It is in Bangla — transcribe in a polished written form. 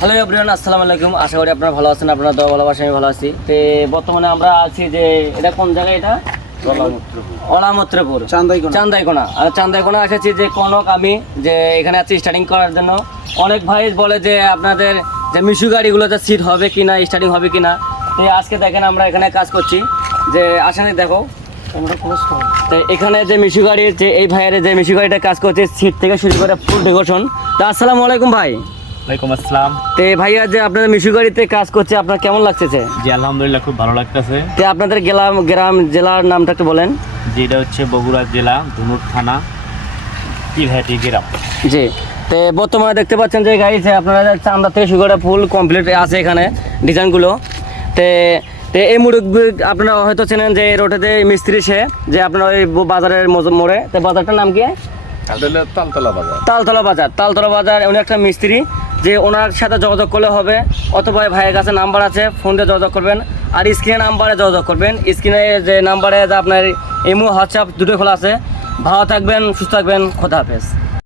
হ্যালো এভরিওয়ান, আসসালামু আলাইকুম। আশা করি আপনারা ভালো আছেন, আপনারা তো ভালোবাসেন, আমি ভালো আছি। তো বর্তমানে আমরা আছি যে এটা কোন জায়গায়, এটা অলামত্রপুর চান্দাইকোনা। আর চান্দাইকোনা এসেছি যে কনক আমি যে এখানে আছি স্টার্টিং করার জন্য। অনেক ভাই বলে যে আপনাদের যে মিশু গাড়িগুলোতে সিট হবে কিনা, স্টার্টিং হবে কিনা। তো আজকে দেখেন আমরা এখানে কাজ করছি যে আসলে দেখো তো এখানে যে মিশু গাড়ির যে এই ভাইয়ের যে মিশু গাড়িটা কাজ করছে সিট থেকে শুরু করে ফুল ডেকোরেশন। তো আসসালামু আলাইকুম ভাই। ওয়ালাইকুম আসসালাম। তো ভাইয়া যে আপনাদের মিশু গাড়িতে কাজ করছে আপনার কেমন লাগতেছে? জি আলহামদুলিল্লাহ, খুব ভালো লাগতেছে। তো আপনাদের গ্রাম জেলার নামটা একটু বলেন। যেটা হচ্ছে বগুড়া জেলা ধুনুর থানা টিভহাটি গ্রাম। জি, তো বর্তমানে দেখতে পাচ্ছেন যে গাড়ি আপনারা চান্দা থেকে শুরু করে ফুল কমপ্লিট আছে এখানে ডিজাইনগুলো। তো এই মুরব্বী আপনারা হয়তো চেনেন যে রোডেতে মিস্ত্রি সে যে আপনার ওই বাজারের মোড়ে। তো বাজারটার নাম কি? তালতলা বাজার। উনি একটা মিস্ত্রি, যে ওনার সাথে যোগাযোগ করলে হবে, অথবা ভাইয়ের কাছে নাম্বার আছে, ফোন দিয়ে যোগাযোগ করবেন। আর স্ক্রিনে নাম্বারে যোগাযোগ করবেন। স্ক্রিনে যে নাম্বারে আপনার ইমো হোয়াটসঅ্যাপ দুটো খোলা আছে। ভালো থাকবেন, সুস্থ থাকবেন, খোদা হাফেজ।